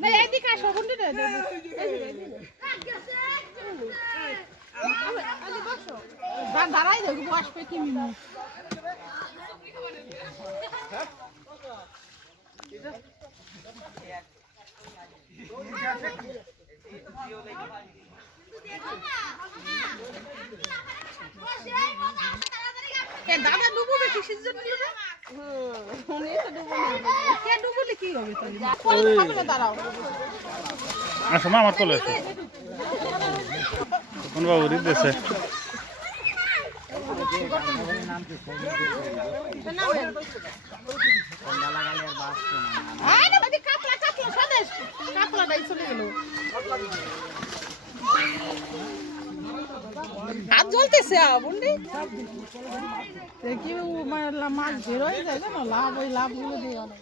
না এদিকে আসো কোনটা দে দাঁড়াই দেখো আসবে কি মিনু দাদা ডুববে কিসের জন্য উনি তো ডুববে কে ডুবলে কি হবে তাহলে দাঁড়াও আসো মা আমার কোলে এসো কোন বাবু দিতেছে হাত জ্বলতেছে বুঝলি কি মাছ বেরোয় যায় না লাভ ওই লাভগুলো দিয়ে অনেক